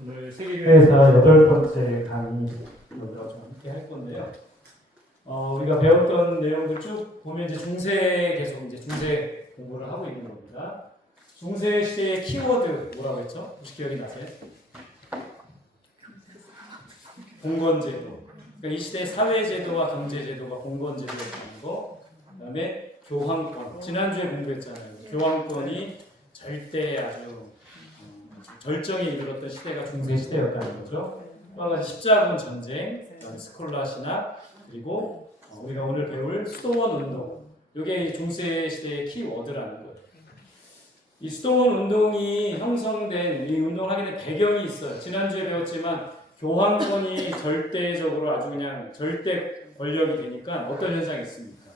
오늘 세계교회사 8번째 강의로 좀 함께 할 건데요. 우리가 배웠던 내용들 쭉 보면 이제 중세 계속 이제 중세 공부를 하고 있는 겁니다. 중세 시대의 키워드 뭐라고 했죠? 혹시 기억이 나세요? 공건제도. 그러니까 이 시대의 사회제도와 경제제도가 공건제도였다는 거. 그다음에 교황권. 지난주에 공부했잖아요. 교황권이 절대 아주 절정에 이르렀던 시대가 중세 시대였다는 거죠. 또 하나 십자군 전쟁, 스콜라 신학, 그리고 우리가 오늘 배울 수도원 운동. 이게 중세 시대의 키워드라는 거예요. 이 수도원 운동이 형성된 이 운동을 하게 된 배경이 있어요. 지난주에 배웠지만 교황권이 절대적으로 아주 그냥 절대 권력이 되니까 어떤 현상이 있습니까?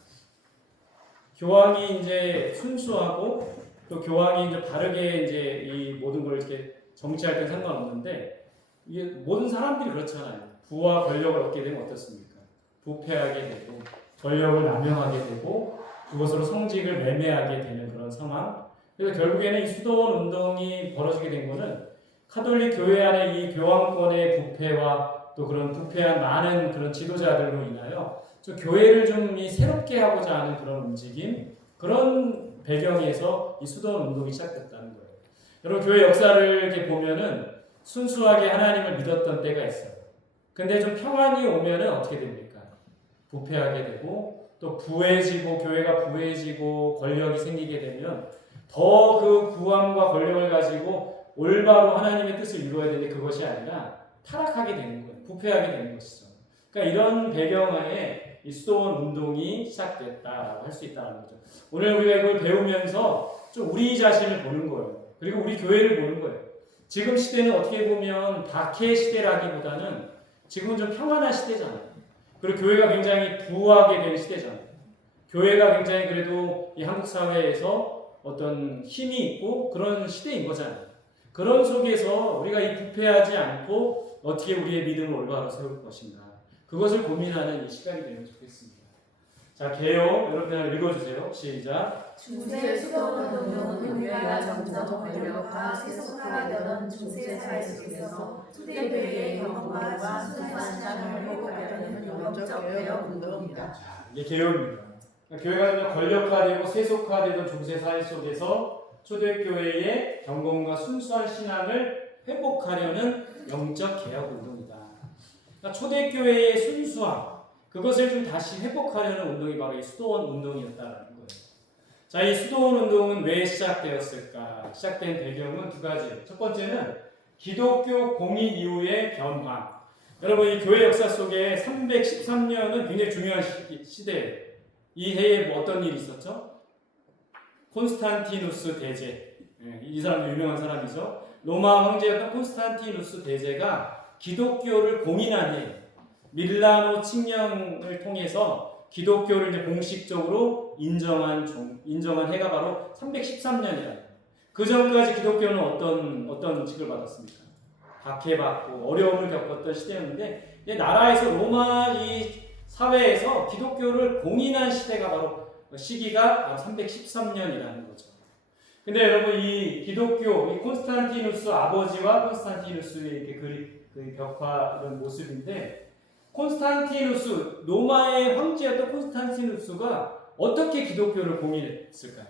교황이 이제 순수하고 또 교황이 이제 바르게 이제 이 모든 걸 이렇게 정치할 때 상관없는데 이게 모든 사람들이 그렇잖아요. 부와 권력을 얻게 되면 어떻습니까? 부패하게 되고 권력을 남용하게 되고 그것으로 성직을 매매하게 되는 그런 상황. 그래서 결국에는 이 수도원 운동이 벌어지게 된 것은 카톨릭 교회 안에 이 교황권의 부패와 또 그런 부패한 많은 그런 지도자들로 인하여 저 교회를 좀 새롭게 하고자 하는 그런 움직임, 그런 배경에서 이 수도원 운동이 시작됐다는 거예요. 여러분 교회 역사를 이렇게 보면은 순수하게 하나님을 믿었던 때가 있어요. 근데 좀 평안이 오면은 어떻게 됩니까? 부패하게 되고 또 부해지고 교회가 부해지고 권력이 생기게 되면 더 그 부함과 권력을 가지고 올바로 하나님의 뜻을 이루어야 되는데 그것이 아니라 타락하게 되는 거예요. 부패하게 되는 것이죠. 그러니까 이런 배경하에 이 수도원 운동이 시작됐다라고 할 수 있다는 거죠. 오늘 우리가 이걸 배우면서 좀 우리 자신을 보는 거예요. 그리고 우리 교회를 보는 거예요. 지금 시대는 어떻게 보면 박해 시대라기보다는 지금은 좀 평안한 시대잖아요. 그리고 교회가 굉장히 부하게 된 시대잖아요. 교회가 굉장히 그래도 이 한국 사회에서 어떤 힘이 있고 그런 시대인 거잖아요. 그런 속에서 우리가 이 부패하지 않고 어떻게 우리의 믿음을 올바로 세울 것인가. 그것을 고민하는 이 시간이 되면 좋겠습니다. 자, 개요. 여러분 읽어주세요. 시작. 중세 수도원 운동은 교회가 점점 권력과 세속화가 되던 중세 사회 속에서 초대교회의 경험과 순수한 신앙을 회복하려는 영적 개혁 운동입니다. 자, 이게 개혁입니다. 그러니까 교회가 점점 권력화되고 세속화되던 중세 사회 속에서 초대교회의 경건과 순수한 신앙을 회복하려는 영적 개혁 운동이다. 그러니까 초대교회의 순수함, 그것을 좀 다시 회복하려는 운동이 바로 이 수도원 운동이었다는 거예요. 자, 이 수도원 운동은 왜 시작되었을까? 시작된 배경은 두 가지. 첫 번째는 기독교 공인 이후의 변화. 여러분, 이 교회 역사 속에 313년은 굉장히 중요한 시대예요. 이 해에 뭐 어떤 일이 있었죠? 콘스탄티누스 대제. 이 사람도 유명한 사람이죠. 로마 황제였던 콘스탄티누스 대제가 기독교를 공인한 해, 밀라노 칙령을 통해서 기독교를 이제 공식적으로 인정한 해가 바로 313년이라. 그 전까지 기독교는 어떤 칙을 받았습니까? 박해받고 어려움을 겪었던 시대였는데 나라에서 로마 이 사회에서 기독교를 공인한 시대가 바로 시기가 바로 313년이라는 거죠. 근데 여러분 이 기독교 이 콘스탄티누스 아버지와 콘스탄티누스의 이렇게 그 벽화 이런 모습인데 콘스탄티누스 로마의 황제였던 콘스탄티누스가 어떻게 기독교를 공인했을까요?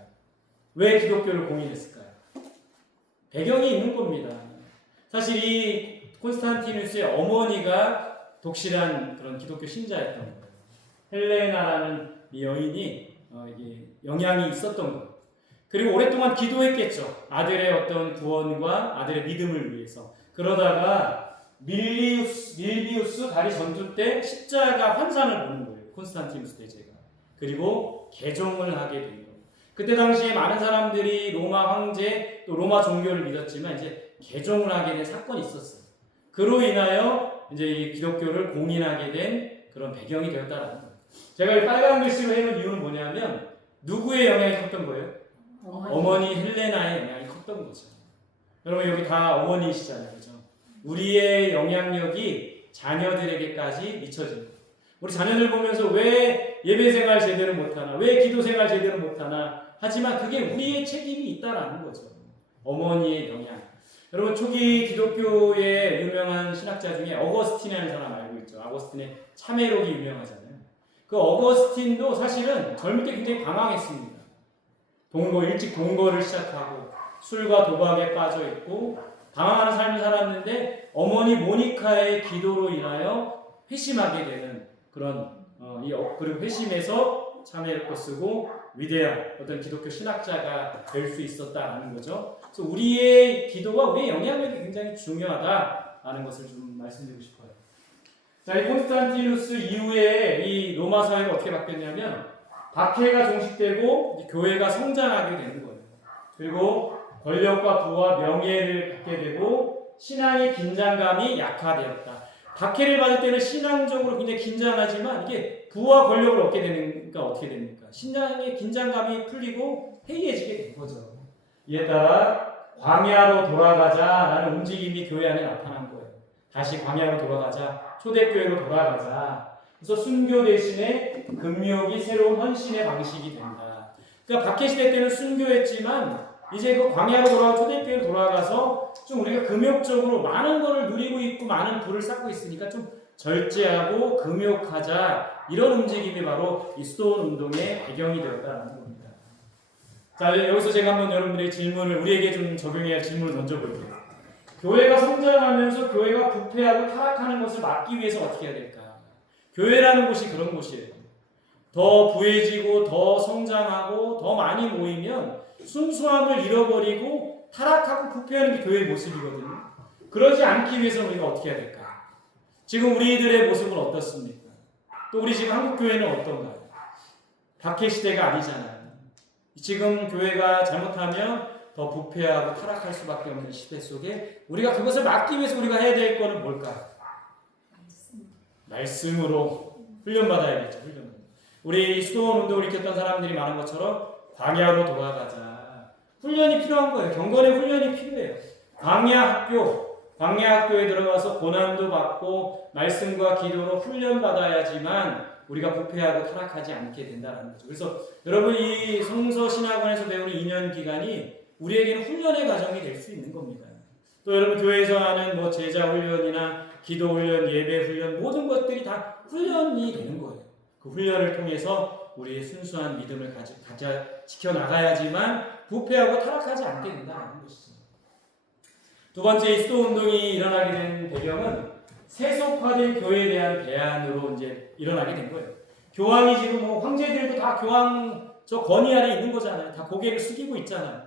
왜 기독교를 공인했을까요? 배경이 있는 겁니다. 사실 이 콘스탄티누스의 어머니가 독실한 그런 기독교 신자였던 거예요. 헬레나라는 이 여인이 이게 영향이 있었던 거예요. 그리고 오랫동안 기도했겠죠. 아들의 어떤 구원과 아들의 믿음을 위해서. 그러다가 밀비우스 다리 전투 때 십자가 환상을 보는 거예요. 콘스탄티누스 대제가. 그리고 개종을 하게 된 거예요. 그때 당시에 많은 사람들이 로마 황제 또 로마 종교를 믿었지만 이제 개종을 하게 된 사건이 있었어요. 그로 인하여 이제 이 기독교를 공인하게 된 그런 배경이 되었다라는 거예요. 제가 이 빨간 글씨로 해놓은 이유는 뭐냐면 누구의 영향이 컸던 거예요? 어머니 헬레나의 영향이 컸던 거죠. 여러분 여기 다 어머니시잖아요. 그렇죠? 우리의 영향력이 자녀들에게까지 미쳐진 거예요. 우리 자녀들 보면서 왜 예배생활 제대로 못하나, 왜 기도생활 제대로 못하나 하지만 그게 우리의 책임이 있다라는 거죠. 어머니의 영향. 여러분 초기 기독교의 유명한 신학자 중에 어거스틴이라는 사람 알고 있죠? 어거스틴의 참회록이 유명하잖아요. 그 어거스틴도 사실은 젊을 때 굉장히 방황했습니다. 일찍 동거를 시작하고 술과 도박에 빠져 있고 방황하는 삶을 살았는데 어머니 모니카의 기도로 인하여 회심하게 되는 그런 그리고 회심해서 참회록도 쓰고 위대한 어떤 기독교 신학자가 될 수 있었다는 거죠. 그래서 우리의 기도가 우리의 영향력이 굉장히 중요하다라는 것을 좀 말씀드리고 싶어요. 자, 이 콘스탄티누스 이후에 이 로마 사회가 어떻게 바뀌었냐면 박해가 종식되고 교회가 성장하게 되는 거예요. 그리고 권력과 부와 명예를 갖게 되고 신앙의 긴장감이 약화되었다. 박해를 받을 때는 신앙적으로 굉장히 긴장하지만 이게 부와 권력을 얻게 되니까 어떻게 됩니까? 신앙의 긴장감이 풀리고 해이해지게 된 거죠. 이에 따라 광야로 돌아가자라는 움직임이 교회 안에 나타난 거예요. 다시 광야로 돌아가자, 초대교회로 돌아가자. 그래서 순교 대신에 금욕이 새로운 헌신의 방식이 된다. 그러니까 박해 시대 때는 순교했지만 이제 그 광야로 돌아가 초대교회로 돌아가서 좀 우리가 금욕적으로 많은 것을 누리고 있고 많은 부를 쌓고 있으니까 좀 절제하고 금욕하자, 이런 움직임이 바로 이 수도원 운동의 배경이 되었다는 겁니다. 자, 여기서 제가 한번 여러분들의 질문을, 우리에게 좀 적용해야 할 질문을 던져볼게요. 교회가 성장하면서 교회가 부패하고 타락하는 것을 막기 위해서 어떻게 해야 될까? 교회라는 곳이 그런 곳이에요. 더 부해지고 더 성장하고 더 많이 모이면 순수함을 잃어버리고 타락하고 부패하는 게 교회의 모습이거든요. 그러지 않기 위해서 우리가 어떻게 해야 될까? 지금 우리들의 모습은 어떻습니까? 또 우리 지금 한국교회는 어떤가요? 박해 시대가 아니잖아요. 지금 교회가 잘못하면 더 부패하고 타락할 수밖에 없는 시대 속에 우리가 그것을 막기 위해서 우리가 해야 될 거는 뭘까? 말씀으로 훈련받아야겠죠. 우리 수도원 운동을 일으켰던 사람들이 많은 것처럼 광야로 돌아가자. 훈련이 필요한 거예요. 경건의 훈련이 필요해요. 광야학교에 들어가서 고난도 받고 말씀과 기도로 훈련받아야지만 우리가 부패하고 타락하지 않게 된다는 거죠. 그래서 여러분 이 성서신학원에서 배우는 2년 기간이 우리에게는 훈련의 과정이 될 수 있는 겁니다. 또 여러분 교회에서 하는 제자 훈련이나 기도 훈련, 예배 훈련, 모든 것들이 다 훈련이 되는 거예요. 그 훈련을 통해서 우리의 순수한 믿음을 지켜나가야지만 부패하고 타락하지 않게 된다는 것이죠. 두 번째, 이 수도 운동이 일어나게 된 배경은 세속화된 교회에 대한 대안으로 이제 일어나게 된 거예요. 교황이 지금 황제들도 다 교황 권위 아래 있는 거잖아요. 다 고개를 숙이고 있잖아요.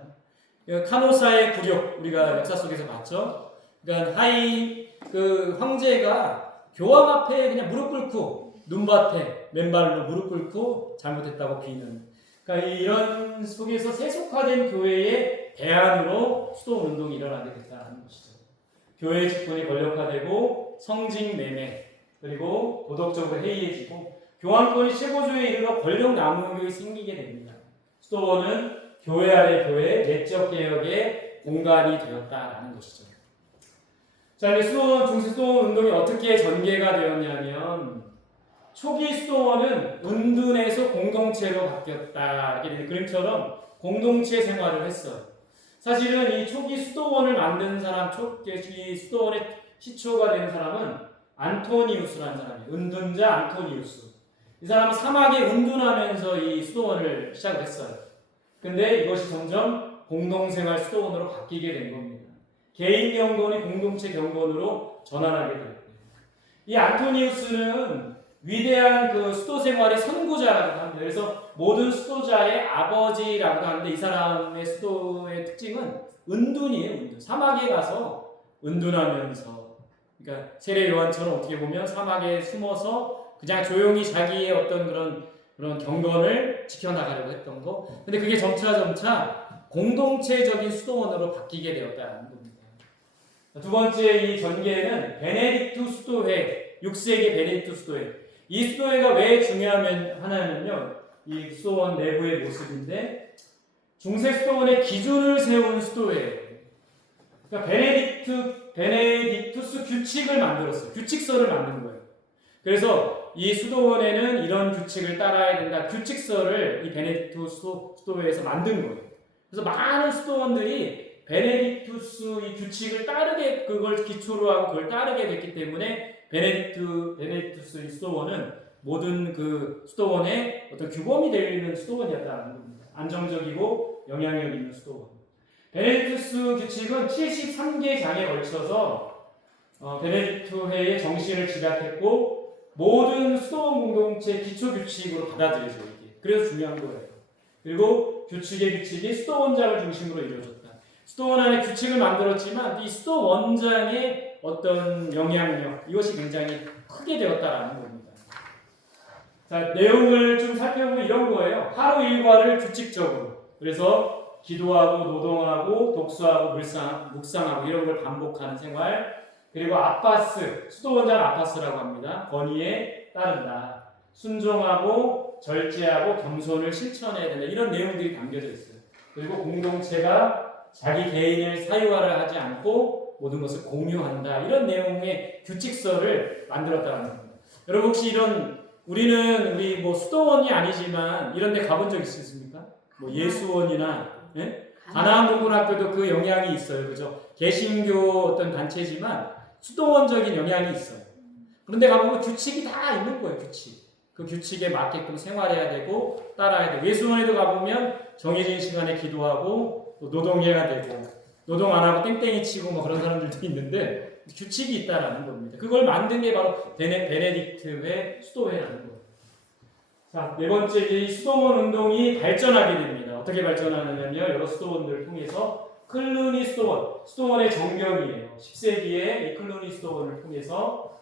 카노사의 굴욕 우리가 역사 속에서 봤죠. 그러니까 황제가 교황 앞에 그냥 무릎 꿇고 눈밭에 맨발로 무릎 꿇고 잘못했다고 비는. 그러니까 이런 속에서 세속화된 교회의 대안으로 수도 운동이 일어나게 됐다는 것이죠. 교회의 직분이 권력화되고 성직 매매 그리고 도덕적으로 해이해지고 교황권이 최고조에 이르러 권력 남용이 생기게 됩니다. 수도원은 교회 아래 교회, 내적 개혁의 공간이 되었다라는 것이죠. 자, 이제 중세 수도원 운동이 어떻게 전개가 되었냐면 초기 수도원은 은둔에서 공동체로 바뀌었다. 이렇게 그림처럼 공동체 생활을 했어요. 사실은 이 초기 수도원을 만든 사람, 초기 수도원의 시초가 된 사람은 안토니우스라는 사람이에요. 은둔자 안토니우스. 이 사람은 사막에 은둔하면서 이 수도원을 시작을 했어요. 근데 이것이 점점 공동생활 수도원으로 바뀌게 된 겁니다. 개인 경건이 공동체 경건으로 전환하게 됐고요. 이 안토니우스는 위대한 그 수도 생활의 선구자라고 합니다. 그래서 모든 수도자의 아버지라고 하는데 이 사람의 수도의 특징은 은둔이에요. 은둔. 사막에 가서 은둔하면서, 그러니까 세례 요한처럼 어떻게 보면 사막에 숨어서 그냥 조용히 자기의 어떤 그런 경건을 지켜나가려고 했던 거. 근데 그게 점차 공동체적인 수도원으로 바뀌게 되었다는 겁니다. 두 번째 이 전개는 베네딕투 수도회, 6세기 베네딕투 수도회. 이 수도회가 왜 중요하냐면요, 이 수도원 내부의 모습인데 중세 수도원의 기준을 세운 수도회예요. 그러니까 베네딕투스 규칙을 만들었어요. 규칙서를 만든 거예요. 그래서 이 수도원에는 이런 규칙을 따라야 된다. 규칙서를 이 베네딕투스 수도회에서 만든 거예요. 그래서 많은 수도원들이 베네딕투스 이 규칙을 따르게 그걸 기초로 하고 그걸 따르게 됐기 때문에 베네딕투스 수도원은 모든 그 수도원의 어떤 규범이 되는 수도원이었다는 겁니다. 안정적이고 영향력 있는 수도원. 베네딕투스 규칙은 73개 장에 걸쳐서 베네딕트 회의 정신을 지각했고 모든 수도원 공동체 기초 규칙으로 받아들여져요. 이게. 그래서 중요한 거예요. 그리고 규칙의 규칙이 수도원장을 중심으로 이루어졌다. 수도원 안에 규칙을 만들었지만 이 수도원장의 어떤 영향력 이것이 굉장히 크게 되었다라는 겁니다. 자, 내용을 좀 살펴보면 이런 거예요. 하루 일과를 규칙적으로. 그래서 기도하고 노동하고 독서하고 묵상하고 이런 걸 반복하는 생활. 그리고 아파스, 수도원장 아파스라고 합니다. 권위에 따른다. 순종하고 절제하고 겸손을 실천해야 된다. 이런 내용들이 담겨져 있어요. 그리고 공동체가 자기 개인을 사유화를 하지 않고 모든 것을 공유한다. 이런 내용의 규칙서를 만들었다는 겁니다. 여러분 혹시 우리 뭐 수도원이 아니지만 이런 데 가본 적 있으십니까? 뭐 예수원이나 가나안 동문학교도 그 영향이 있어요. 그죠? 개신교 어떤 단체지만 수도원적인 영향이 있어요. 그런데 가보면 규칙이 다 있는 거예요. 규칙. 그 규칙에 맞게끔 생활해야 되고 따라야 되고 예수원에도 가보면 정해진 시간에 기도하고 또 노동해야 되고 노동 안 하고 땡땡이 치고 뭐 그런 사람들도 있는데 규칙이 있다라는 겁니다. 그걸 만든 게 바로 베네딕트회 수도회라는 거예요. 자, 네 번째 이 수도원 운동이 발전하게 됩니다. 어떻게 발전하느냐면요. 여러 수도원들을 통해서 클루니 수도원의 정명이에요. 10세기에 이 클루니 수도원을 통해서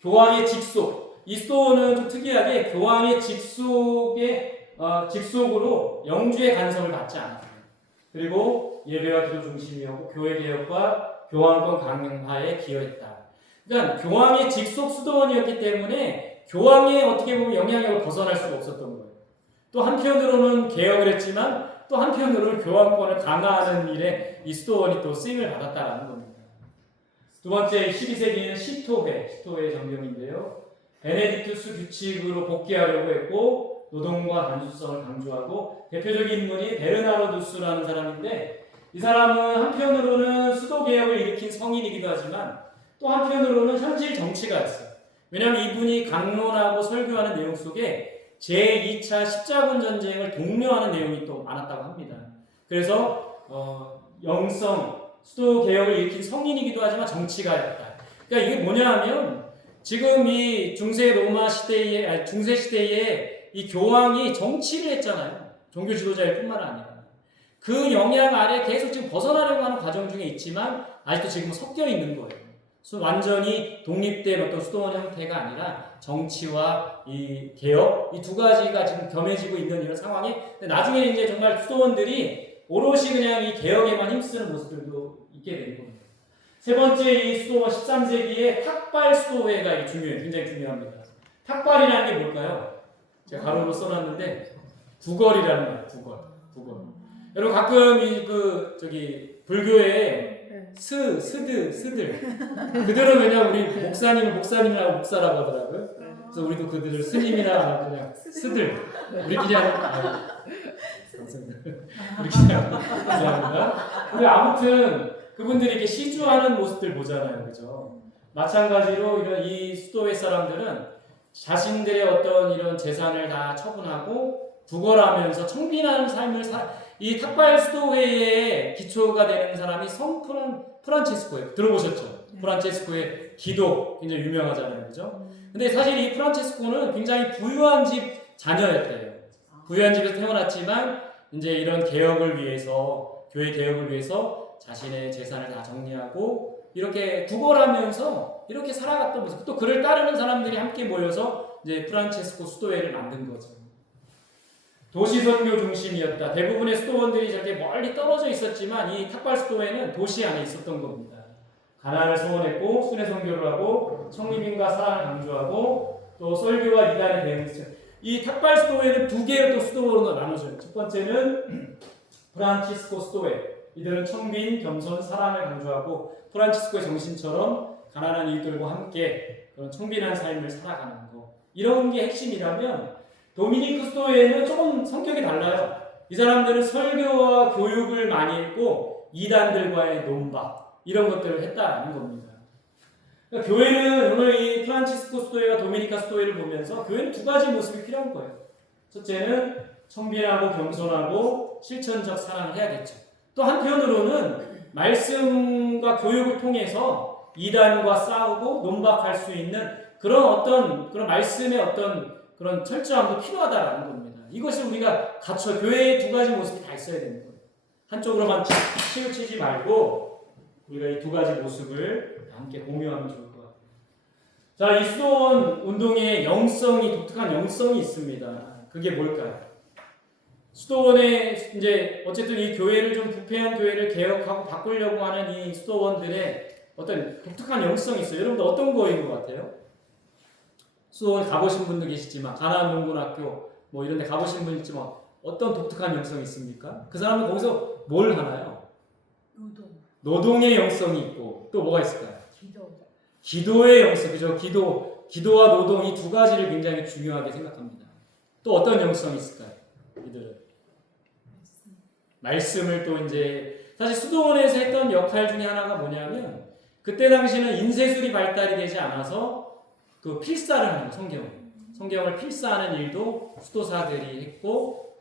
교황의 직속, 이 수도원은 좀 특이하게 교황의 직속으로 영주의 간섭을 받지 않아요. 그리고 예배와 기도 중심이었고 교회 개혁과 교황권 강화에 기여했다. 그러니까 교황의 직속 수도원이었기 때문에 교황의 어떻게 보면 영향력을 벗어날 수가 없었던 거예요. 또 한편으로는 개혁을 했지만 또 한편으로는 교황권을 강화하는 일에 이 수도원이 또 쓰임을 받았다라는 겁니다. 두 번째 12세기에는 시토회의 정경인데요. 베네딕투스 규칙으로 복귀하려고 했고 노동과 단순성을 강조하고 대표적인 인물이 베르나르두스라는 사람인데 이 사람은 한편으로는 수도개혁을 일으킨 성인이기도 하지만 또 한편으로는 현실 정치가였어요. 왜냐하면 이분이 강론하고 설교하는 내용 속에 제2차 십자군 전쟁을 독려하는 내용이 또 많았다고 합니다. 그래서 영성, 수도개혁을 일으킨 성인이기도 하지만 정치가였다. 그러니까 이게 뭐냐 하면 지금 이 중세 시대에 이 교황이 정치를 했잖아요. 종교 지도자일 뿐만 아니라. 그 영향 아래 계속 지금 벗어나려고 하는 과정 중에 있지만 아직도 지금 섞여 있는 거예요. 완전히 독립된 어떤 수도원 형태가 아니라 정치와 이 개혁, 이 두 가지가 지금 겸해지고 있는 이런 상황에 나중에 이제 정말 수도원들이 오롯이 그냥 이 개혁에만 힘쓰는 모습들도 있게 되는 겁니다. 세 번째 이 수도원 13세기에 탁발 수도회가 중요해요. 굉장히 중요합니다. 탁발이라는 게 뭘까요? 제가 가로로 써놨는데 구걸이라는 거예요. 구걸. 여러분 가끔 불교에 스들 그들은 왜냐 우리 목사님이라고 목사라고 하더라고요. 그래서 우리도 그들을 스님이나 그냥 스들 우리끼리 하는 감사합니다. 근데 아무튼 그분들이 이렇게 시주하는 모습들 보잖아요, 그죠? 마찬가지로 이 수도회 사람들은 자신들의 어떤 이런 재산을 다 처분하고 구걸하면서 청빈한 삶을 이 탁발 수도회의 기초가 되는 사람이 성 프란체스코예요. 들어보셨죠? 프란체스코의 기도 굉장히 유명하잖아요, 그죠? 근데 사실 이 프란체스코는 굉장히 부유한 집 자녀였대요. 부유한 집에서 태어났지만 이제 이런 개혁을 위해서 교회 개혁을 위해서 자신의 재산을 다 정리하고 이렇게 구걸하면서 이렇게 살아갔던 모습. 또 그를 따르는 사람들이 함께 모여서 이제 프란체스코 수도회를 만든 거죠. 도시 선교 중심이었다. 대부분의 수도원들이 저렇게 멀리 떨어져 있었지만 이 탁발 수도회는 도시 안에 있었던 겁니다. 가난을 소원했고 순회 선교를 하고 성리민과 사랑을 강조하고 또 설교와 이단에 대응했죠. 이 탁발 수도회는 두 개의 또 수도원으로 나눠져요. 첫 번째는 프란치스코 수도회. 이들은 청빈, 겸손, 사랑을 강조하고 프란치스코의 정신처럼 가난한 이들과 함께 그런 청빈한 삶을 살아가는 거. 이런 게 핵심이라면 도미니크 수도회는 조금 성격이 달라요. 이 사람들은 설교와 교육을 많이 했고 이단들과의 논박 이런 것들을 했다라는 겁니다. 그러니까 교회는 오늘 이 프란치스코 수도회와 도미니카 수도회를 보면서 교회는 두 가지 모습이 필요한 거예요. 첫째는 청빈하고 겸손하고 실천적 사랑을 해야겠죠. 또 한편으로는 말씀과 교육을 통해서 이단과 싸우고 논박할 수 있는 그런 말씀의 어떤 그런 철저함도 필요하다라는 겁니다. 이것이 우리가 갖춰 교회의 두 가지 모습이 다 있어야 되는 거예요. 한쪽으로만 치우치지 말고 우리가 이 두 가지 모습을 함께 공유하면 좋을 것 같아요. 자, 이 수도원 운동의 독특한 영성이 있습니다. 그게 뭘까요? 수도원에 이제 어쨌든 이 교회를 좀 부패한 교회를 개혁하고 바꾸려고 하는 이 수도원들의 어떤 독특한 영성이 있어요. 여러분들 어떤 거인 것 같아요? 수도원 가보신 분도 계시지만 가나안 농군학교 뭐 이런 데 가보신 분 있지만 어떤 독특한 영성이 있습니까? 그 사람은 거기서 뭘 하나요? 노동의 영성이 있고 또 뭐가 있을까요? 기도의 영성, 그죠? 기도와 노동 이 두 가지를 굉장히 중요하게 생각합니다. 또 어떤 영성이 있을까요? 이들은 말씀을 또 이제 사실 수도원에서 했던 역할 중에 하나가 뭐냐면 그때 당시는 인쇄술이 발달이 되지 않아서 그 필사를 하는 성경을 필사하는 일도 수도사들이 했고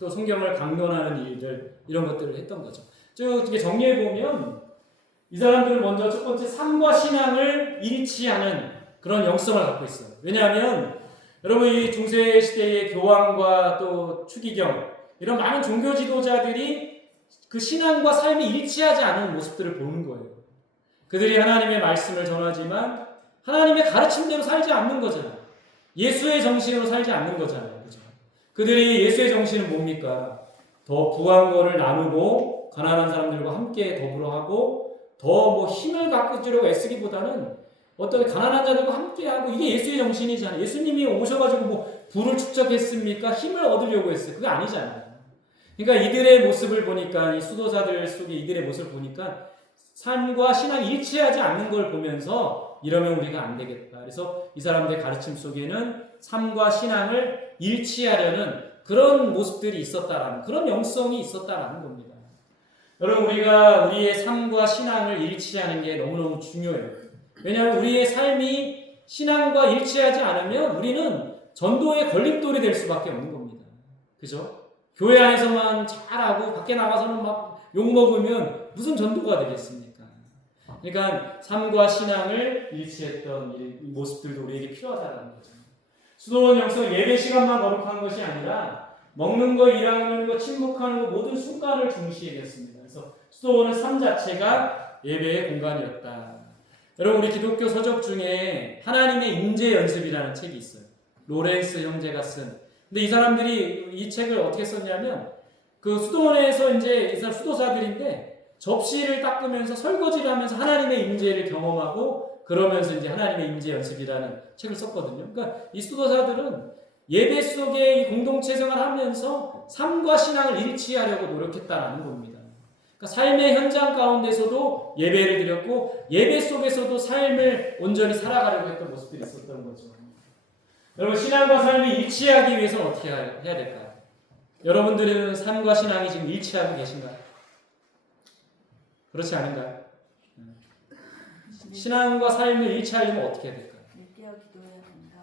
또 성경을 강론하는 일들 이런 것들을 했던 거죠. 쭉 이렇게 정리해 보면 이 사람들은 먼저 첫 번째 삶과 신앙을 일치하는 그런 영성을 갖고 있어요. 왜냐하면 여러분 이 중세 시대의 교황과 또 추기경 이런 많은 종교 지도자들이 그 신앙과 삶이 일치하지 않은 모습들을 보는 거예요. 그들이 하나님의 말씀을 전하지만 하나님의 가르침대로 살지 않는 거잖아요. 예수의 정신으로 살지 않는 거잖아요. 그죠? 그들이 예수의 정신은 뭡니까? 더 부한 거를 나누고 가난한 사람들과 함께 더불어 하고 더 뭐 힘을 가꾸려고 애쓰기보다는 어떤 가난한 자들과 함께하고 이게 예수의 정신이잖아요. 예수님이 오셔가지고 뭐 부를 축적했습니까? 힘을 얻으려고 했어요. 그게 아니잖아요. 그러니까 이들의 모습을 보니까 이 수도사들 속에 이들의 모습을 보니까 삶과 신앙이 일치하지 않는 걸 보면서 이러면 우리가 안 되겠다. 그래서 이 사람들의 가르침 속에는 삶과 신앙을 일치하려는 그런 모습들이 있었다라는 그런 영성이 있었다라는 겁니다. 여러분 우리가 우리의 삶과 신앙을 일치하는 게 너무너무 중요해요. 왜냐하면 우리의 삶이 신앙과 일치하지 않으면 우리는 전도의 걸림돌이 될 수밖에 없는 겁니다. 그죠? 교회 안에서만 잘하고 밖에 나가서는 막 욕먹으면 무슨 전도가 되겠습니까? 그러니까 삶과 신앙을 일치했던 이 모습들도 우리에게 필요하다는 거죠. 수도원 영성 예배 시간만 거룩한 것이 아니라 먹는 거, 일하는 거, 침묵하는 거 모든 순간을 중시했습니다. 그래서 수도원은 삶 자체가 예배의 공간이었다. 여러분 우리 기독교 서적 중에 하나님의 임재 연습이라는 책이 있어요. 로렌스 형제가 쓴. 근데 이 사람들이 이 책을 어떻게 썼냐면 그 수도원에서 이제 이 사람 수도사들인데 접시를 닦으면서 설거지를 하면서 하나님의 임재를 경험하고 그러면서 이제 하나님의 임재 연습이라는 책을 썼거든요. 그러니까 이 수도사들은 예배 속에 이 공동체 생활을 하면서 삶과 신앙을 일치하려고 노력했다라는 겁니다. 그러니까 삶의 현장 가운데서도 예배를 드렸고 예배 속에서도 삶을 온전히 살아가려고 했던 모습들이 있었던 거죠. 여러분 신앙과 삶이 일치하기 위해서는 어떻게 해야 될까요? 여러분들은 삶과 신앙이 지금 일치하고 계신가요? 그렇지 않은가요? 신앙과 삶을 일치하려면 어떻게 해야 될까요?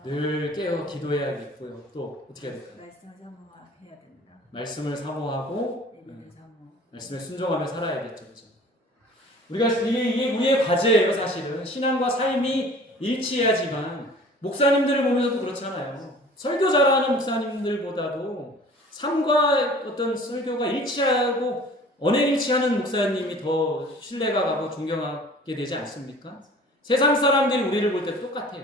늘 깨어 기도해야겠고요. 또 어떻게 해야 될까요? 말씀을 사모하고 말씀에 순종하며 살아야겠죠. 그렇죠? 우리가 이게 우리의 과제예요. 사실은 신앙과 삶이 일치해야지만 목사님들을 보면서도 그렇잖아요. 설교 잘하는 목사님들보다도 삶과 어떤 설교가 일치하고 언행 일치하는 목사님이 더 신뢰가 가고 존경하게 되지 않습니까? 세상 사람들이 우리를 볼 때 똑같아요.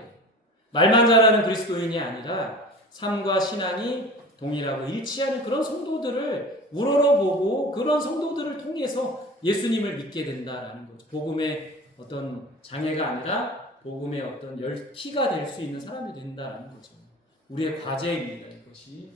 말만 잘하는 그리스도인이 아니라 삶과 신앙이 동일하고 일치하는 그런 성도들을 우러러보고 그런 성도들을 통해서 예수님을 믿게 된다라는 거죠. 복음의 어떤 장애가 아니라 복음의 어떤 키가 될 수 있는 사람이 된다라는 거죠. 우리의 과제입니다. 이것이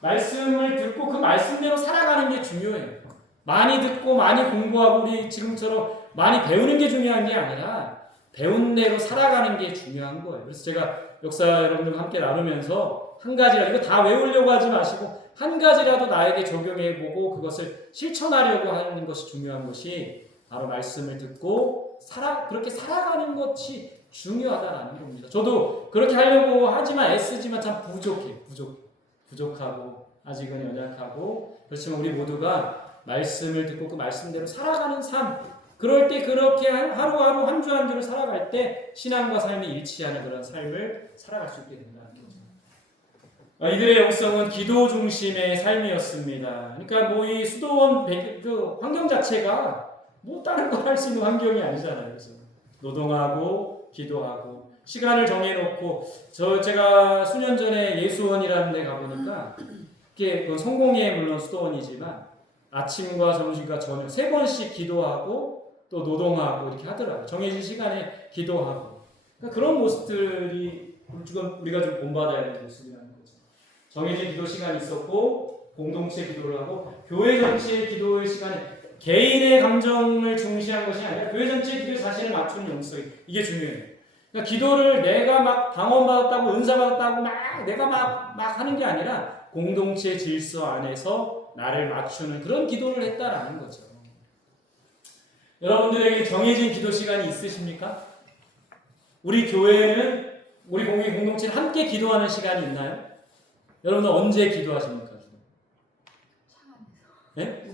말씀을 듣고 그 말씀대로 살아가는 게 중요해요. 많이 듣고 많이 공부하고 우리 지금처럼 많이 배우는 게 중요한 게 아니라 배운 대로 살아가는 게 중요한 거예요. 그래서 제가 역사 여러분들과 함께 나누면서 한 가지라도, 이거 다 외우려고 하지 마시고 한 가지라도 나에게 적용해보고 그것을 실천하려고 하는 것이 중요한 것이 바로 말씀을 듣고 그렇게 살아가는 것이 중요하다라는 겁니다. 저도 그렇게 하려고 하지만 애쓰지만 참 부족하고 아직은 연약하고, 그렇지만 우리 모두가 말씀을 듣고 그 말씀대로 살아가는 삶, 그럴 때 그렇게 하루하루 한 주 한 주를 살아갈 때 신앙과 삶이 일치하는 그런 삶을 살아갈 수 있게 된다는 거죠. 이들의 영성은 기도 중심의 삶이었습니다. 그러니까 뭐 이 수도원 그 환경 자체가 뭐 다른 걸 할 수 있는 환경이 아니잖아요. 그래서 노동하고 기도하고 시간을 정해놓고, 제가 수년 전에 예수원이라는 데 가보니까 이게 그 성공회 물론 수도원이지만 아침과 점심과 저녁 3번씩 기도하고 또 노동하고 이렇게 하더라고요. 정해진 시간에 기도하고. 그러니까 그런 모습들이 우리가 좀 본받아야 되는 모습이라는 거죠. 정해진 기도 시간이 있었고 공동체 기도를 하고 교회 전체의 기도의 시간에 개인의 감정을 중시한 것이 아니라 교회 전체의 기도에 자신을 맞추는 영성이, 이게 중요해요. 그러니까 기도를 내가 막 방언받았다고 은사받았다고 내가 막 하는 게 아니라 공동체 질서 안에서 나를 맞추는 그런 기도를 했다라는 거죠. 여러분들에게 정해진 기도 시간이 있으십니까? 우리 교회에는, 우리 공동체는 함께 기도하는 시간이 있나요? 여러분은 언제 기도하십니까? 네?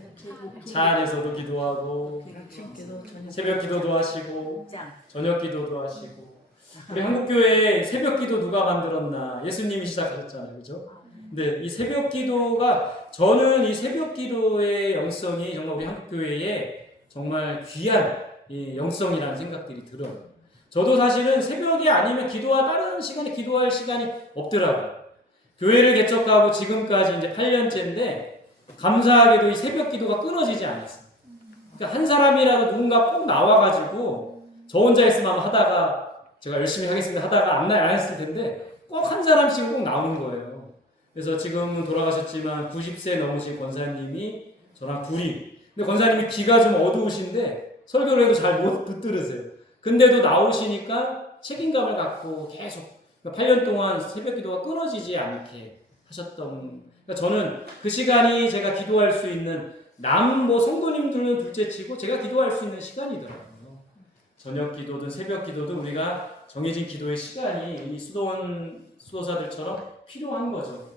차 안에서도 기도하고 새벽 기도도 하시고 저녁 기도도 하시고. 우리 한국교회에 새벽 기도 누가 만들었나? 예수님이 시작하셨잖아요. 그죠? 근데 이 새벽 기도가, 저는 이 새벽 기도의 영성이 정말 우리 한국교회에 정말 귀한 이 영성이라는 생각들이 들어요. 저도 사실은 새벽에 아니면 다른 시간에 기도할 시간이 없더라고요. 교회를 개척하고 지금까지 이제 8년째인데 감사하게도 이 새벽 기도가 끊어지지 않았어요. 그러니까 한 사람이라도 누군가 꼭 나와가지고, 저 혼자 있으면 하다가 제가 열심히 하겠습니다 하다가 안 했을 텐데 꼭 한 사람씩은 꼭 나오는 거예요. 그래서 지금은 돌아가셨지만 90세 넘으신 권사님이 저랑 둘이, 근데 권사님이 귀가 좀 어두우신데 설교를 해도 잘 못 듣들으세요. 근데도 나오시니까 책임감을 갖고 계속 8년 동안 새벽 기도가 끊어지지 않게 하셨던, 그러니까 저는 그 시간이 제가 기도할 수 있는, 성도님들은 둘째치고 제가 기도할 수 있는 시간이더라고요. 저녁 기도든 새벽 기도든 우리가 정해진 기도의 시간이 이 수도사들처럼 필요한 거죠.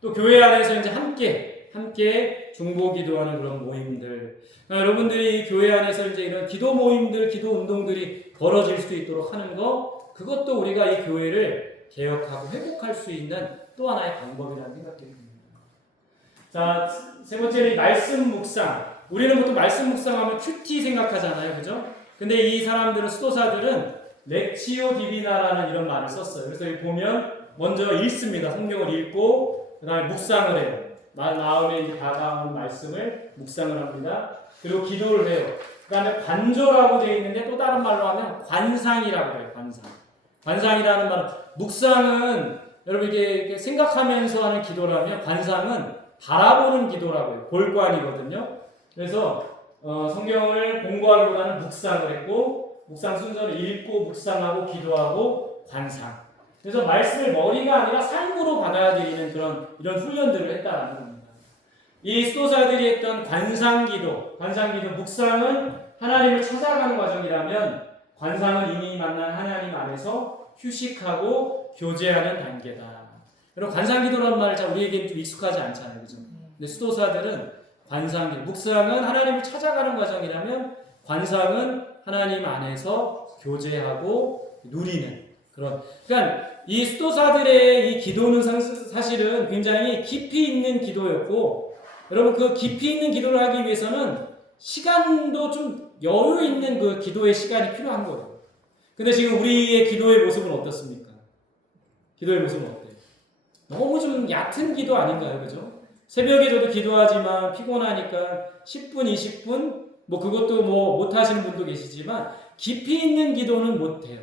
또 교회 안에서 이제 함께 중보 기도하는 그런 모임들, 그러니까 여러분들이 교회 안에서 이제 이런 기도 모임들, 기도 운동들이 벌어질 수 있도록 하는 거, 그것도 우리가 이 교회를 개혁하고 회복할 수 있는 또 하나의 방법이라는 생각이 듭니다. 자, 세 번째는 말씀 묵상. 우리는 보통 말씀 묵상하면 큐티 생각하잖아요, 그죠? 근데 이 사람들은, 수도사들은 렉치오 디비나라는 이런 말을 썼어요. 그래서 여기 보면 먼저 읽습니다. 성경을 읽고 그다음에 묵상을 해요. 마음에 이제 다가오는 말씀을 묵상을 합니다. 그리고 기도를 해요. 그다음에 관조라고 되어 있는데 또 다른 말로 하면 관상이라고 해요. 관상이라는 말은, 묵상은 여러분 이게 생각하면서 하는 기도라면 관상은 바라보는 기도라고 해요. 볼관이거든요. 그래서 성경을 공부하기보다는 묵상을 했고, 묵상 순서를 읽고 묵상하고 기도하고 관상. 그래서 말씀을 머리가 아니라 삶으로 받아들이는 이런 훈련들을 했다라는 겁니다. 이 수도사들이 했던 관상기도, 묵상은 하나님을 찾아가는 과정이라면 관상은 이미 만난 하나님 안에서 휴식하고 교제하는 단계다. 여러분, 관상기도라는 말을 잘 우리에게는 좀 익숙하지 않잖아요, 그죠? 근데 수도사들은 관상기도, 묵상은 하나님을 찾아가는 과정이라면 관상은 하나님 안에서 교제하고 누리는 그런. 그러니까 이 수도사들의 이 기도는 사실은 굉장히 깊이 있는 기도였고, 여러분 그 깊이 있는 기도를 하기 위해서는 시간도 좀 여유 있는 그 기도의 시간이 필요한 거예요. 근데 지금 우리의 기도의 모습은 어떻습니까? 기도의 모습은 어때요? 너무 좀 얕은 기도 아닌가요? 그죠? 새벽에 저도 기도하지만 피곤하니까 10분, 20분, 그것도 못 하시는 분도 계시지만 깊이 있는 기도는 못 해요.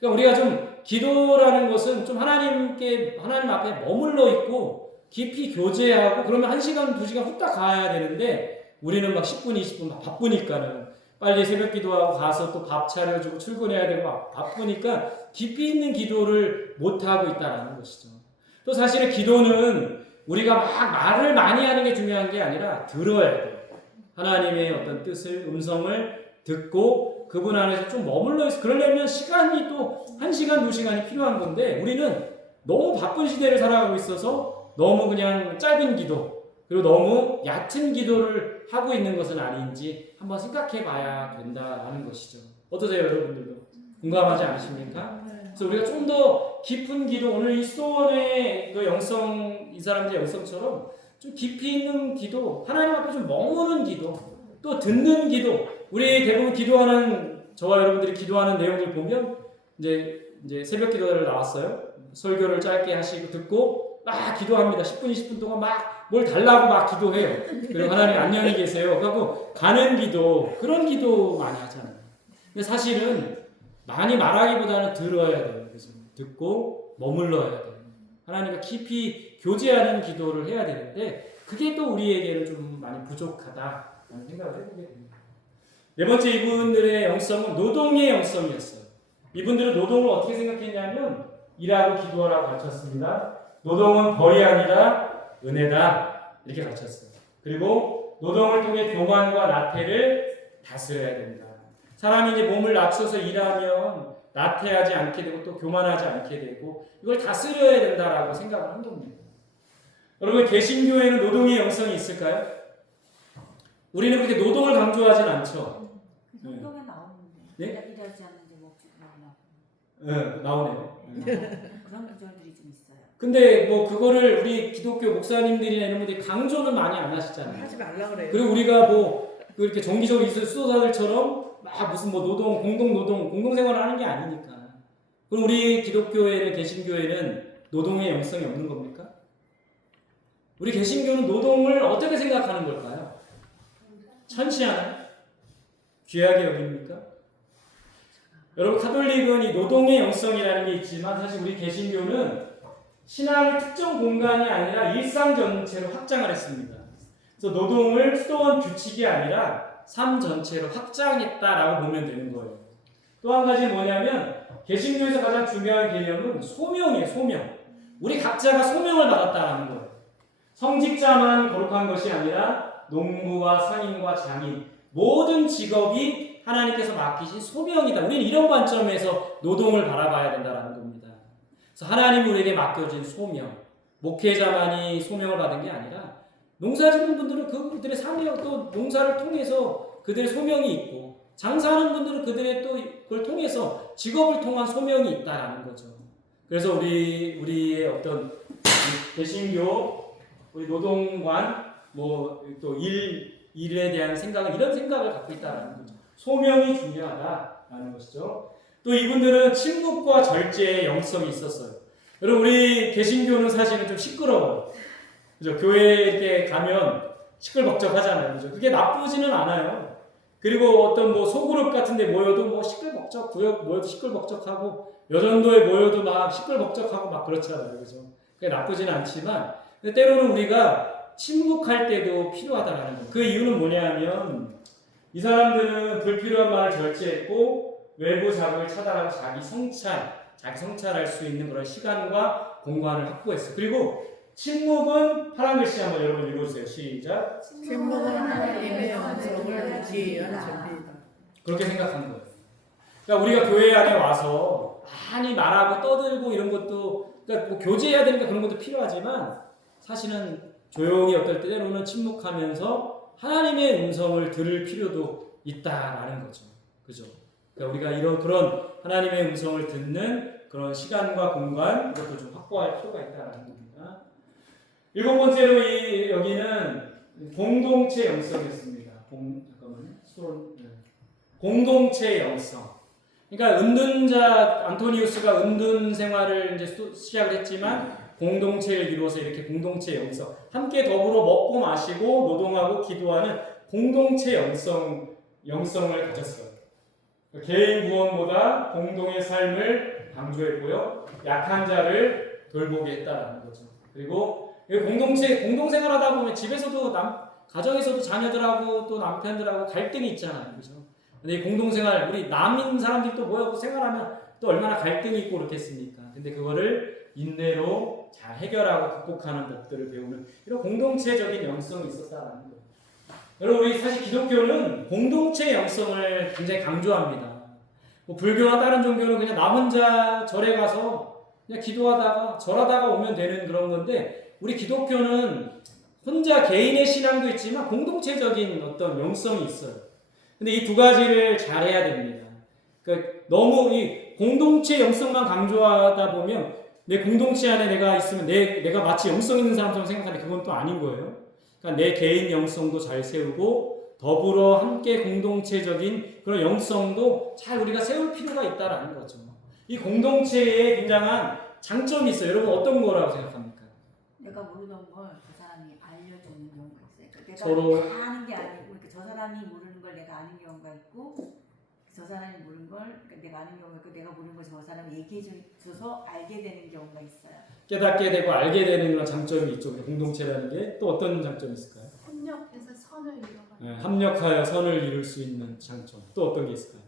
그러니까 우리가 좀 기도라는 것은 좀 하나님 앞에 머물러 있고 깊이 교제하고, 그러면 1시간, 2시간 후딱 가야 되는데 우리는 막 10분, 20분 막 바쁘니까는 빨리 새벽 기도하고 가서 또 밥 차려주고 출근해야 되고 막 바쁘니까 깊이 있는 기도를 못 하고 있다는 것이죠. 또 사실은 기도는 우리가 막 말을 많이 하는 게 중요한 게 아니라 들어야 돼요. 하나님의 어떤 뜻을, 음성을 듣고 그분 안에서 좀 머물러 있어. 그러려면 시간이 또 1시간, 2시간이 필요한 건데 우리는 너무 바쁜 시대를 살아가고 있어서 너무 그냥 짧은 기도 그리고 너무 얕은 기도를 하고 있는 것은 아닌지 한번 생각해 봐야 된다는 것이죠. 어떠세요, 여러분들도? 공감하지 않으십니까? 그래서 우리가 좀 더 깊은 기도, 오늘 이 수도원의 그 영성, 이 사람들의 영성처럼 좀 깊이 있는 기도, 하나님 앞에 좀 머무는 기도, 또 듣는 기도, 우리 대부분 기도하는, 저와 여러분들이 기도하는 내용을 보면 이제 새벽 기도를 나왔어요. 설교를 짧게 하시고 듣고 막 기도합니다. 10분, 20분 동안 막 뭘 달라고 막 기도해요. 그리고 하나님 안녕히 계세요. 그리고 가는 기도, 그런 기도 많이 하잖아요. 근데 사실은 많이 말하기보다는 들어야 돼요. 그래서 듣고 머물러야 돼요. 하나님과 깊이 교제하는 기도를 해야 되는데 그게 또 우리에게는 좀 많이 부족하다라는 생각을 해보게 됩니다. 네 번째, 이분들의 영성은 노동의 영성이었어요. 이분들은 노동을 어떻게 생각했냐면 일하고 기도하라고 가르쳤습니다. 노동은 벌이 아니라 은혜다 이렇게 가르쳤어요. 그리고 노동을 통해 교만과 나태를 다스려야 된다. 사람이 이제 몸을 낮춰서 일하면 나태하지 않게 되고 또 교만하지 않게 되고 이걸 다스려야 된다라고 생각을 한 겁니다. 여러분, 개신교에는 노동의 영성이 있을까요? 우리는 그렇게 노동을 강조하진 않죠. 성경에 나오는데 네? 일하지 않는데 먹지 말라고. 네, 나오네요. 그런 구절들이 좀 있어요. 근데 뭐 그거를 우리 기독교 목사님들이나 이런 분들이 강조는 많이 안 하시잖아요. 하지 말라 그래요. 그리고 우리가 뭐 이렇게 정기적으로 있을 수도사들처럼 막 무슨 뭐 노동, 공동노동, 공동생활을 하는 게 아니니까. 그럼 우리 기독교에는, 개신교에는 노동의 영성이 없는 겁니까? 우리 개신교는 노동을 어떻게 생각하는 걸까요? 천시하나요? 귀하게 여깁니까? 여러분, 카톨릭은 이 노동의 영성이라는 게 있지만 사실 우리 개신교는 신앙의 특정 공간이 아니라 일상 전체로 확장을 했습니다. 그래서 노동을 수도원 규칙이 아니라 삶 전체로 확장했다라고 보면 되는 거예요. 또 한 가지 뭐냐면 개신교에서 가장 중요한 개념은 소명이에요. 소명. 우리 각자가 소명을 받았다라는 거예요. 성직자만 거룩한 것이 아니라 농부와 상인과 장인 모든 직업이 하나님께서 맡기신 소명이다. 우리는 이런 관점에서 노동을 바라봐야 된다는 겁니다. 그래서 하나님이 우리에게 맡겨진 소명, 목회자만이 소명을 받은 게 아니라 농사짓는 분들은 그들의 삶의 또 농사를 통해서 그들의 소명이 있고 장사하는 분들은 그들의 또 그걸 통해서 직업을 통한 소명이 있다라는 거죠. 그래서 우리의 어떤 개신교, 우리 노동관, 뭐 또 일에 대한 생각은 이런 생각을 갖고 있다라는 거죠. 소명이 중요하다라는 것이죠. 또 이분들은 침묵과 절제의 영성이 있었어요. 여러분, 우리 개신교는 사실은 좀 시끄러워요. 그죠? 교회에 이렇게 가면 시끌벅적하잖아요. 그죠? 그게 나쁘지는 않아요. 그리고 어떤 뭐 소그룹 같은 데 모여도 뭐 시끌벅적, 구역 모여도 시끌벅적하고 여전도에 모여도 막 시끌벅적하고 막 그렇잖아요. 그죠? 그게 나쁘지는 않지만 근데 때로는 우리가 침묵할 때도 필요하다라는 거예요. 그 이유는 뭐냐면 이 사람들은 불필요한 말을 절제했고 외부 자극을 차단하고 자기 성찰할 수 있는 그런 시간과 공간을 확보했어요. 그리고 침묵은 파란 글씨 한번 여러분 읽어주세요. 시작. 침묵은 하나님의 영성을 듣기 위한 준비이다. 그렇게 생각하는 거예요. 그러니까 우리가 교회 안에 와서 많이 말하고 떠들고 이런 것도 그러니까 뭐 교제해야 되니까 그런 것도 필요하지만 사실은 조용히 어떨 때로는 침묵하면서 하나님의 음성을 들을 필요도 있다라는 거죠. 그죠? 그러니까 우리가 그런 하나님의 음성을 듣는 그런 시간과 공간 이것도 좀 확보할 필요가 있다라는 겁니다. 7번째로 여기는 공동체 영성이었습니다. 공동체 영성. 그러니까 은둔자 안토니우스가 은둔 생활을 이제 시작을 했지만 공동체를 이루어서 이렇게 공동체 영성, 함께 더불어 먹고 마시고 노동하고 기도하는 공동체 영성을 가졌어요. 개인 구원보다 공동의 삶을 강조했고요. 약한 자를 돌보게 했다라는 거죠. 그리고 공동생활하다 보면 집에서도 가정에서도 자녀들하고 또 남편들하고 갈등이 있잖아요. 그죠? 근데 이 공동생활, 우리 남인 사람들이 또 모여서 생활하면 또 얼마나 갈등이 있고 그렇겠습니까? 근데 그거를 인내로 잘 해결하고 극복하는 법들을 배우는 이런 공동체적인 영성이 있었다는 거예요. 여러분 우리 사실 기독교는 공동체 영성을 굉장히 강조합니다. 뭐 불교나 다른 종교는 그냥 나 혼자 절에 가서 그냥 기도하다가 절하다가 오면 되는 그런 건데 우리 기독교는 혼자 개인의 신앙도 있지만 공동체적인 어떤 영성이 있어요. 근데 이 두 가지를 잘해야 됩니다. 그러니까 너무 이 공동체 영성만 강조하다 보면 내 공동체 안에 내가 있으면 내가 마치 영성 있는 사람처럼 생각하는데 그건 또 아닌 거예요. 그러니까 내 개인 영성도 잘 세우고 더불어 함께 공동체적인 그런 영성도 잘 우리가 세울 필요가 있다라는 거죠. 이 공동체에 굉장한 장점이 있어요. 여러분 어떤 거라고 생각합니까? 내가 모르던 걸 그 사람이 알려주는 경우가 있어요. 그러니까 내가 서로 다 아는 게 아니고 그러니까 저 사람이 모르는 걸 내가 아는 경우가 있고 저 사람이 모르는 걸 그러니까 내가 아는 경우가 있고 내가 모르는 걸 저 사람이 얘기해 줘서 알게 되는 경우가 있어요. 깨닫게 되고 알게 되는 그런 장점이 있죠. 공동체라는 게 또 어떤 장점이 있을까요? 협력해서 선을 이뤄가는 합력하여 선을 이룰 수 있는 장점. 또 어떤 게 있을까요?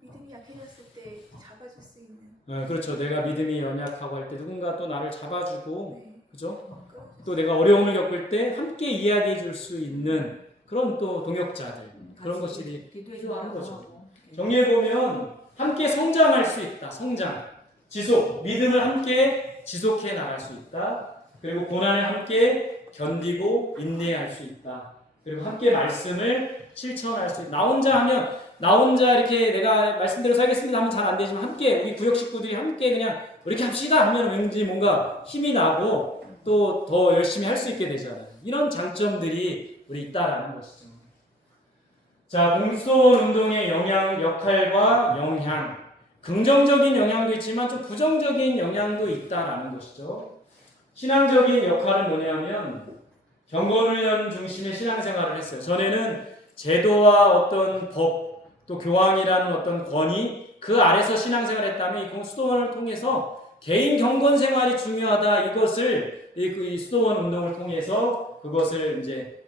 믿음이 약해졌을 때 잡아줄 수 있는 그렇죠. 내가 믿음이 연약하고 할 때 누군가 또 나를 잡아주고, 네. 그죠? 또 내가 어려움을 겪을 때 함께 이야기해 줄 수 있는 그런 또 동역자들. 그런 것들이 필요한 거죠. 정리해보면 함께 성장할 수 있다. 성장. 지속. 믿음을 함께 지속해 나갈 수 있다. 그리고 고난을 함께 견디고 인내할 수 있다. 그리고 함께 말씀을 실천할 수 있다. 나 혼자 하면 나 혼자 이렇게 내가 말씀대로 살겠습니다 하면 잘 안 되지만 함께 우리 구역 식구들이 함께 그냥 이렇게 합시다 하면 왠지 뭔가 힘이 나고 또 더 열심히 할 수 있게 되잖아요. 이런 장점들이 우리 있다라는 것이죠. 자, 공수도원 운동의 역할과 영향, 긍정적인 영향도 있지만 좀 부정적인 영향도 있다라는 것이죠. 신앙적인 역할은 뭐냐면 경건훈련 중심의 신앙생활을 했어요. 전에는 제도와 어떤 법, 또 교황이라는 어떤 권위 그 아래서 신앙생활을 했다면 이 공수도원을 통해서 개인 경건생활이 중요하다 이것을 이 수도원 운동을 통해서 그것을 이제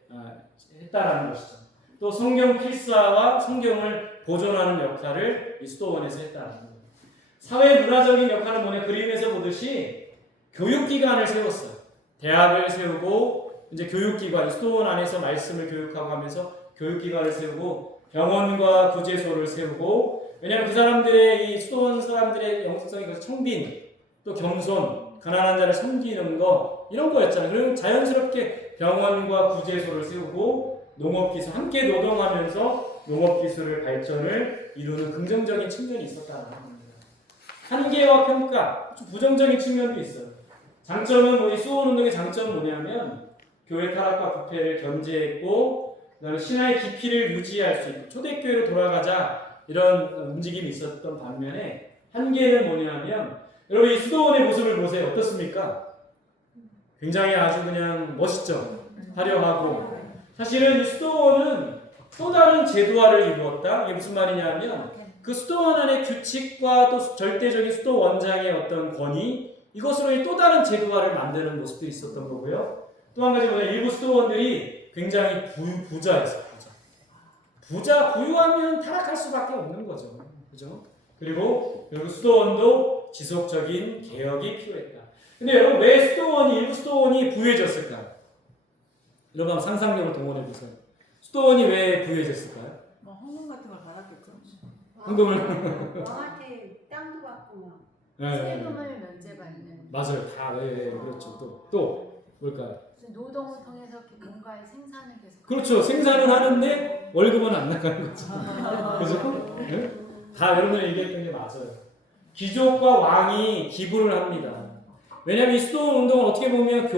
했다라는 것이죠. 또 성경 필사와 성경을 보존하는 역할을 이 수도원에서 했다는 거예요. 사회 문화적인 역할은 뭐냐? 그림에서 보듯이 교육기관을 세웠어요. 대학을 세우고 이제 교육기관, 수도원 안에서 말씀을 교육하고 하면서 교육기관을 세우고 병원과 구제소를 세우고 왜냐하면 그 사람들의 이 수도원 사람들의 영성이 그 청빈 또 겸손, 가난한 자를 섬기는 거 이런 거였잖아요. 그리고 자연스럽게 병원과 구제소를 세우고 농업기술 함께 노동하면서 농업기술을 발전을 이루는 긍정적인 측면이 있었다는 겁니다. 한계와 평가, 좀 부정적인 측면도 있어요. 장점은 뭐 이 수호운동의 장점은 뭐냐면 교회 타락과 부패를 견제했고 그다음에 신화의 깊이를 유지할 수 있고 초대교회로 돌아가자 이런 움직임이 있었던 반면에 한계는 뭐냐면 여러분 이 수도원의 모습을 보세요. 어떻습니까? 굉장히 아주 그냥 멋있죠. 화려하고 사실은 이 수도원은 또 다른 제도화를 이루었다. 이게 무슨 말이냐면 그 수도원 안에 규칙과 또 절대적인 수도 원장의 어떤 권위 이것으로 또 다른 제도화를 만드는 모습도 있었던 거고요. 또 한 가지 뭐냐면 일부 수도원들이 굉장히 부자였어요. 부유하면 타락할 수밖에 없는 거죠. 그죠? 그리고 수도원도 지속적인 개혁이 필요했다. 근데 여러분 왜 일부 수도원이 부유해졌을까요? 여러분 한번 상상력을 동원해 보세요. 수도원이 왜 부유해졌을까요? 뭐 헌금 같은 걸 받았겠죠. 헌금을 왕한테 땅도 받고 네. 세금을 면제받는 맞아요. 다 그렇죠. 또 뭘까요? 노동을 통해서 뭔가의 생산을 계속 그렇죠. 생산은 하는데 월급은 안 나가는 거죠. 그죠? 네? 다 여러분이 얘기했던 게 맞아요. 귀족과 왕이 기부를 합니다. 왜냐하면 이 수도원 운동은 어떻게 보면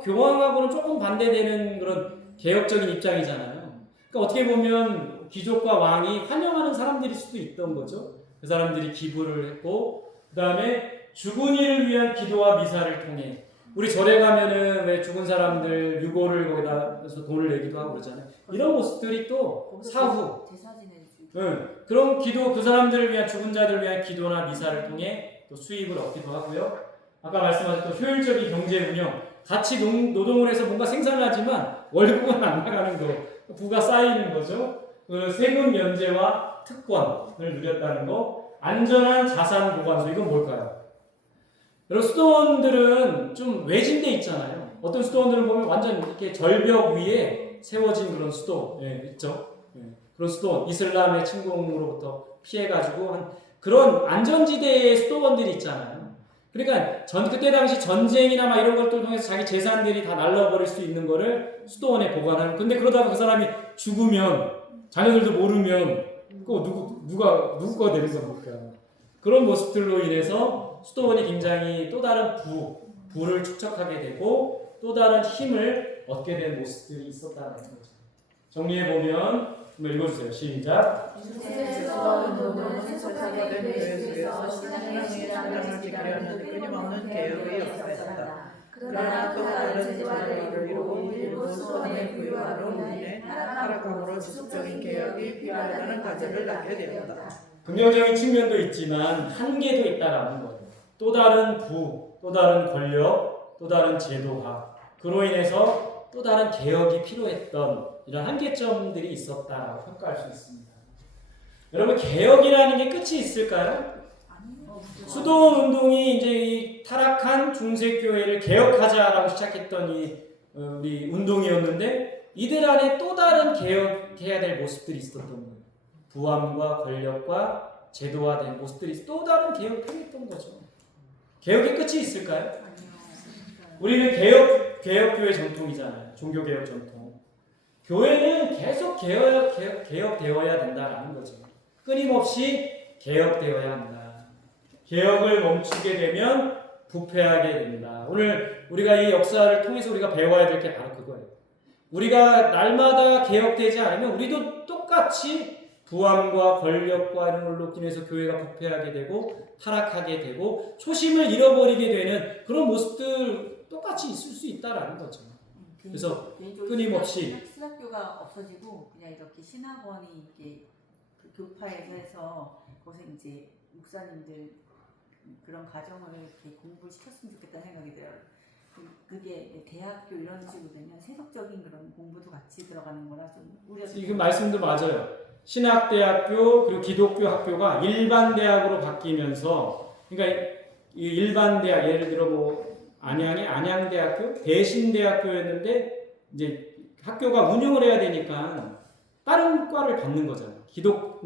교황하고는 조금 반대되는 그런 개혁적인 입장이잖아요. 그러니까 어떻게 보면 귀족과 왕이 환영하는 사람들일 수도 있던 거죠. 그 사람들이 기부를 했고, 그 다음에 죽은 이를 위한 기도와 미사를 통해 우리 절에 가면은 왜 죽은 사람들 유골을 거기다 해서 돈을 내기도 하고 그러잖아요. 이런 모습들이 또 사후 제사 지내주고 그런 기도 그 사람들을 위한 죽은 자들을 위한 기도나 미사를 통해 또 수입을 얻기도 하고요. 아까 말씀하셨던 효율적인 경제 운영 같이 노동을 해서 뭔가 생산하지만 월급은 안 나가는 거 부가 쌓이는 거죠. 그 세금 면제와 특권을 누렸다는 거 안전한 자산 보관소 이건 뭘까요? 여러분 수도원들은 좀 외진데 있잖아요. 어떤 수도원들은 보면 완전 이렇게 절벽 위에 세워진 그런 수도 있죠. 그런 수도원, 이슬람의 침공으로부터 피해가지고 한 그런 안전지대의 수도원들이 있잖아요. 그러니까 그때 당시 전쟁이나 막 이런 것들 통해서 자기 재산들이 다 날라버릴 수 있는 거를 수도원에 보관하는. 근데 그러다가 그 사람이 죽으면 자녀들도 모르면 그거 누구 거가 되는 겁니까? 그런 모습들로 인해서 수도원이 굉장히 또 다른 부를 축적하게 되고 또 다른 힘을 얻게 된 모습들이 있었다는 거죠. 정리해보면 한번 읽어주세요. 시작. 수도원은 세속화가 된 교회 속에서 신앙의 신앙을 지키려는 끊임없는 개혁의 역사였다. 그러나 또 다른 제도화를 이루고 일부 수도원의 부유화로 인해 타락함으로 지속적인 개혁이 필요하다는 과제를 낳게 되었다. 긍정적인 측면도 있지만 한계도 있다라는 거예요. 또 다른 또 다른 권력, 또 다른 제도화, 그로 인해서 또 다른 개혁이 필요했던 이런 한계점들이 있었다라고 평가할 수 있습니다. 여러분 개혁이라는 게 끝이 있을까요? 수도원 운동이 이제 이 타락한 중세교회를 개혁하자라고 시작했던 우리 운동이었는데 이들 안에 또 다른 개혁해야 될 모습들이 있었던 거예요. 부함과 권력과 제도화된 모습들이 또 다른 개혁이 필요했던 거죠. 개혁의 끝이 있을까요? 우리는 개혁교회 전통이잖아요. 종교개혁 전통. 교회는 계속 개혁되어야 된다라는 거죠. 끊임없이 개혁되어야 한다. 개혁을 멈추게 되면 부패하게 된다. 오늘 우리가 이 역사를 통해서 우리가 배워야 될 게 바로 그거예요. 우리가 날마다 개혁되지 않으면 우리도 똑같이 부함과 권력과 이런 걸로 인해서 교회가 부패하게 되고 타락하게 되고 초심을 잃어버리게 되는 그런 모습들 똑같이 있을 수 있다라는 거죠. 그래서 끊임없이 신학교가 없어지고 그냥 이렇게 신학원이 이렇게 그 교파에서 해서 거기서 이제 목사님들 그런 가정을 이렇게 공부를 시켰으면 좋겠다는 생각이 들어요. 그게 대학교 이런 식으로 되면 세속적인 그런 공부도 같이 들어가는 거라 좀 우려가. 지금 말씀도 맞아요. 신학대학교 그리고 기독교 학교가 일반 대학으로 바뀌면서 그러니까 이 일반 대학 예를 들어 뭐 안양의 안양대학교 대신대학교였는데 이제 학교가 운영을 해야 되니까 다른 과를 받는 거잖아요.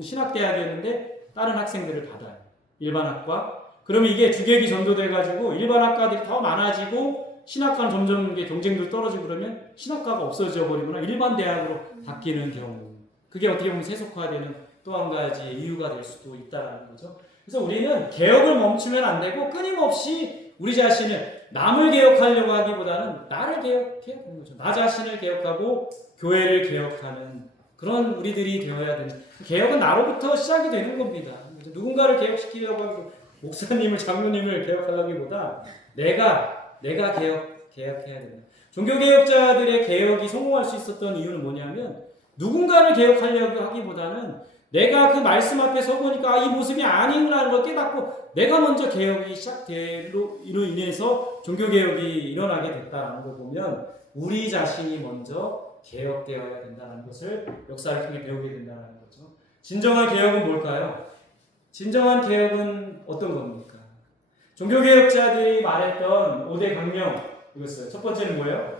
신학대학이었는데 다른 학생들을 받아요. 일반 학과. 그러면 이게 주객이 전도돼 가지고 일반 학과들이 더 많아지고 신학과는 점점 이게 경쟁도 떨어지고 그러면 신학과가 없어져 버리거나 일반 대학으로 바뀌는 경우. 그게 어떻게 보면 세속화되는 또 한 가지 이유가 될 수도 있다는 거죠. 그래서 우리는 개혁을 멈추면 안 되고 끊임없이 우리 자신을 남을 개혁하려고 하기보다는 나를 개혁해야 되는 거죠. 나 자신을 개혁하고 교회를 개혁하는 그런 우리들이 되어야 되는. 개혁은 나로부터 시작이 되는 겁니다. 누군가를 개혁시키려고 하고 목사님을 장로님을 개혁하려기보다 내가 개혁해야 된다. 종교개혁자들의 개혁이 성공할 수 있었던 이유는 뭐냐면 누군가를 개혁하려고 하기보다는 내가 그 말씀 앞에 서보니까 이 모습이 아니라는 걸 깨닫고 내가 먼저 개혁이 시작됨으로 인해서 종교개혁이 일어나게 됐다는 걸 보면 우리 자신이 먼저 개혁되어야 된다는 것을 역사를 통해 배우게 된다는 거죠. 진정한 개혁은 뭘까요? 진정한 개혁은 어떤 겁니까? 종교개혁자들이 말했던 5대 강령 이거였어요. 첫 번째는 뭐예요?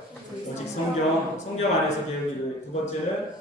오직 성경 안에서 개혁이 이루어요. 두 번째는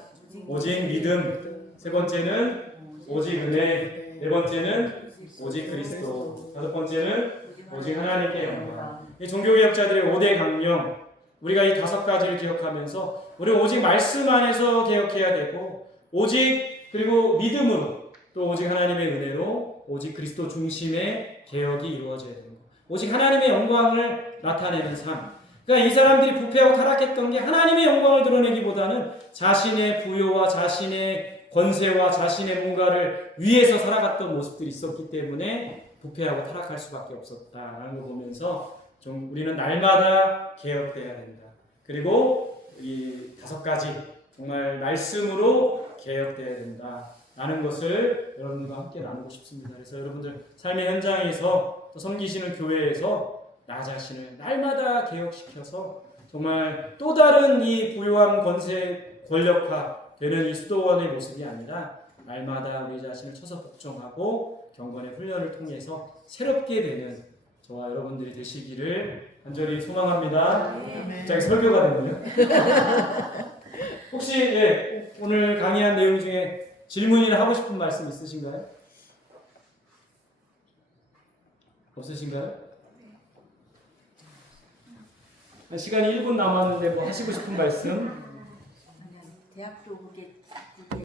오직 믿음, 세 번째는 오직 은혜, 네 번째는 오직 그리스도, 다섯 번째는 오직 하나님께 영광. 이 종교개혁자들의 5대 강령, 우리가 이 5가지를 기억하면서 우리 오직 말씀 안에서 개혁해야 되고 오직 그리고 믿음으로 또 오직 하나님의 은혜로 오직 그리스도 중심의 개혁이 이루어져야 되는 것. 오직 하나님의 영광을 나타내는 삶. 그러니까 이 사람들이 부패하고 타락했던 게 하나님의 영광을 드러내기보다는 자신의 부요와 자신의 권세와 자신의 뭔가를 위해서 살아갔던 모습들이 있었기 때문에 부패하고 타락할 수밖에 없었다라는 걸 보면서 좀 우리는 날마다 개혁돼야 된다. 그리고 이 5가지 정말 말씀으로 개혁돼야 된다라는 것을 여러분들과 함께 나누고 싶습니다. 그래서 여러분들 삶의 현장에서 또 섬기시는 교회에서 나 자신을 날마다 개혁시켜서 정말 또 다른 이 부유함 권세 권력화 되는 이 수도원의 모습이 아니라 날마다 우리 자신을 쳐서 복종하고 경건의 훈련을 통해서 새롭게 되는 저와 여러분들이 되시기를 간절히 소망합니다. 아멘. 갑자기 설교가 됐네요. 혹시 오늘 강의한 내용 중에 질문이나 하고 싶은 말씀 있으신가요? 없으신가요? 시간이 1분 남았는데 뭐 하시고 싶은 말씀? 대학교 그게